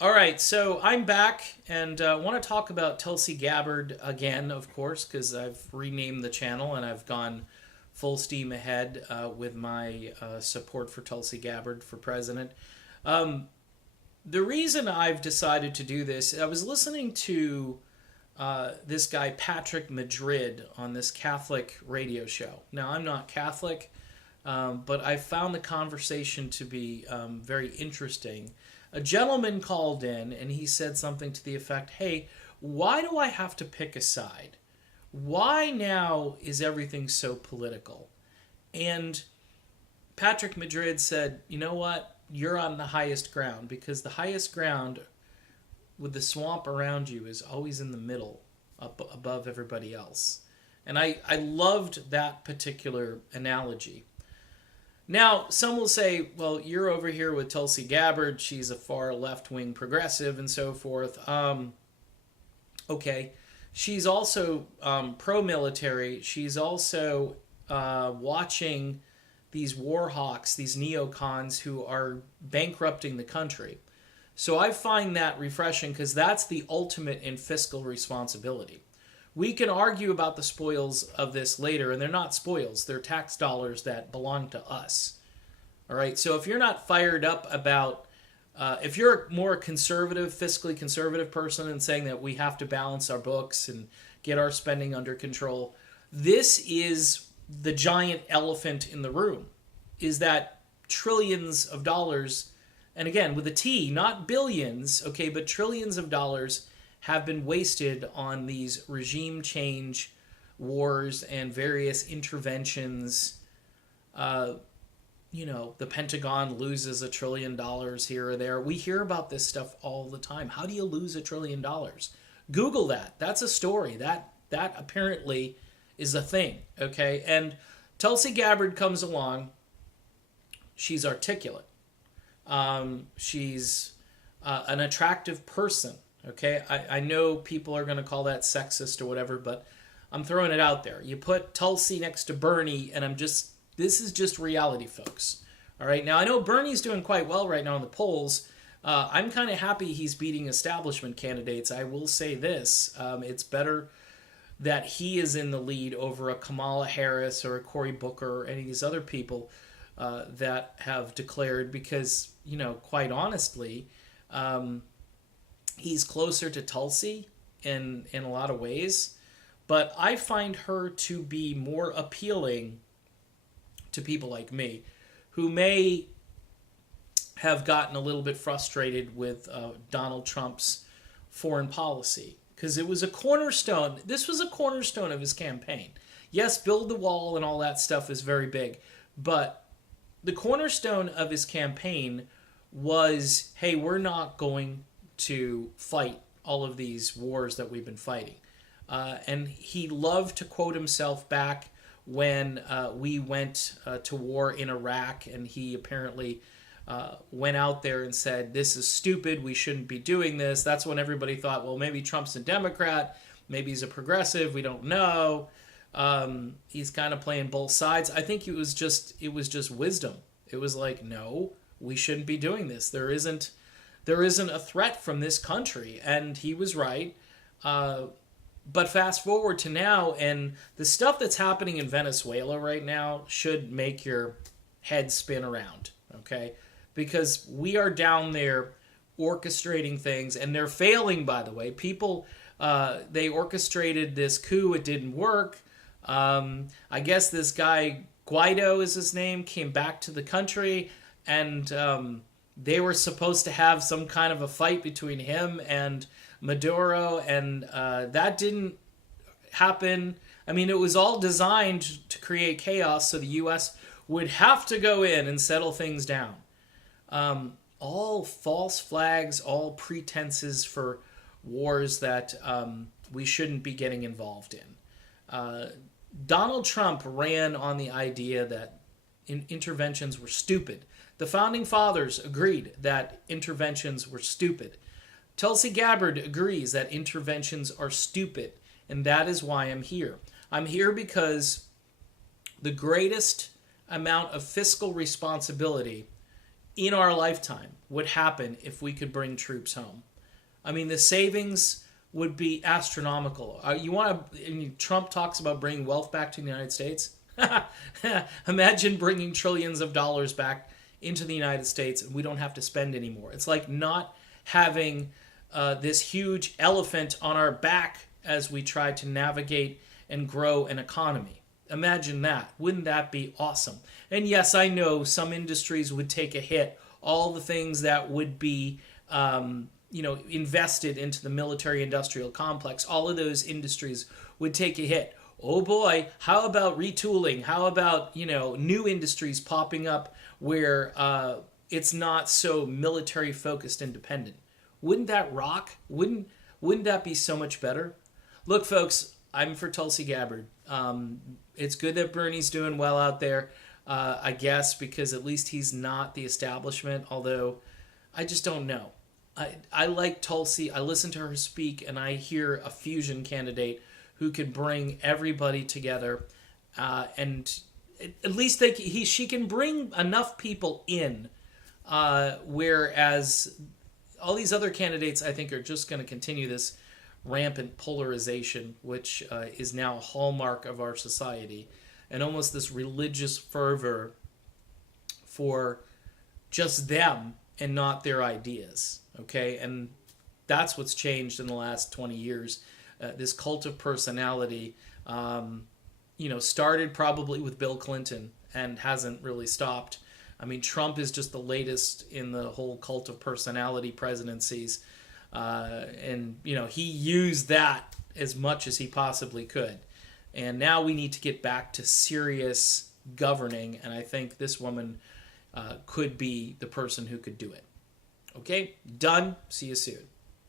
All right, so I'm back and want to talk about Tulsi Gabbard again, of course, because I've renamed the channel and I've gone full steam ahead with my support for Tulsi Gabbard for president. Um, the reason I've decided to do this, I was listening to this guy, Patrick Madrid, on this Catholic radio show. Now, I'm not Catholic, but I found the conversation to be very interesting. A gentleman called in and he said something to the effect, "Hey, why do I have to pick a side? Why now is everything so political?" And Patrick Madrid said, "You know what? You're on the highest ground because the highest ground with the swamp around you is always in the middle, up above everybody else." And I loved that particular analogy. Now, some will say, well, you're over here with Tulsi Gabbard. She's a far left wing progressive and so forth. Okay. She's also pro military. She's also watching these war hawks, these neocons who are bankrupting the country. So I find that refreshing because that's the ultimate in fiscal responsibility. We can argue about the spoils of this later, and they're not spoils, they're tax dollars that belong to us. All right, so if you're not fired up about, if you're a more conservative, fiscally conservative person and saying that we have to balance our books and get our spending under control, this is the giant elephant in the room, is that trillions of dollars, and again, with a T, not billions, okay, but trillions of dollars have been wasted on these regime change wars and various interventions. The Pentagon loses $1 trillion here or there. We hear about this stuff all the time. How do you lose $1 trillion? Google that. That's a story. That apparently is a thing. Okay, and Tulsi Gabbard comes along. She's articulate. She's an attractive person. Okay, I know people are going to call that sexist or whatever, but I'm throwing it out there. You put Tulsi next to Bernie, and this is just reality, folks. All right, now I know Bernie's doing quite well right now in the polls. I'm kind of happy he's beating establishment candidates. I will say this, it's better that he is in the lead over a Kamala Harris or a Cory Booker or any of these other people that have declared because, quite honestly, he's closer to Tulsi in a lot of ways, but I find her to be more appealing to people like me who may have gotten a little bit frustrated with Donald Trump's foreign policy because it was a cornerstone. This was a cornerstone of his campaign. Yes, build the wall and all that stuff is very big, but the cornerstone of his campaign was, hey, we're not going to fight all of these wars that we've been fighting. And he loved to quote himself back when we went to war in Iraq, and he apparently went out there and said, this is stupid, we shouldn't be doing this. That's when everybody thought, well, maybe Trump's a Democrat, maybe he's a progressive, we don't know. He's kind of playing both sides. I think it was just wisdom. It was like, no, we shouldn't be doing this. There isn't a threat from this country, and he was right. But fast forward to now, and the stuff that's happening in Venezuela right now should make your head spin around, okay? Because we are down there orchestrating things, and they're failing, by the way. People, they orchestrated this coup, it didn't work. I guess this guy, Guaido is his name, came back to the country, and they were supposed to have some kind of a fight between him and Maduro, and that didn't happen. I mean, it was all designed to create chaos so the U.S. would have to go in and settle things down. All false flags, all pretenses for wars that we shouldn't be getting involved in. Donald Trump ran on the idea that interventions were stupid. The founding fathers agreed that interventions were stupid. Tulsi Gabbard agrees that interventions are stupid, and that is why I'm here. I'm here because the greatest amount of fiscal responsibility in our lifetime would happen if we could bring troops home. I mean, the savings would be astronomical. You want to? I mean, Trump talks about bringing wealth back to the United States. Imagine bringing trillions of dollars back into the United States, and we don't have to spend anymore. It's like not having this huge elephant on our back as we try to navigate and grow an economy. Imagine that. Wouldn't that be awesome? And yes, I know some industries would take a hit. All the things that would be invested into the military-industrial complex, all of those industries would take a hit. Oh boy, how about retooling? How about, new industries popping up where it's not so military-focused and dependent? Wouldn't that rock? Wouldn't that be so much better? Look, folks, I'm for Tulsi Gabbard. It's good that Bernie's doing well out there, I guess, because at least he's not the establishment, although I just don't know. I like Tulsi. I listen to her speak, and I hear a fusion candidate who could bring everybody together, and at least she can bring enough people in, whereas all these other candidates, I think, are just going to continue this rampant polarization, which is now a hallmark of our society, and almost this religious fervor for just them and not their ideas. Okay, and that's what's changed in the last 20 years. This cult of personality, started probably with Bill Clinton and hasn't really stopped. I mean, Trump is just the latest in the whole cult of personality presidencies. And he used that as much as he possibly could. And now we need to get back to serious governing, and I think this woman could be the person who could do it. Okay, done. See you soon.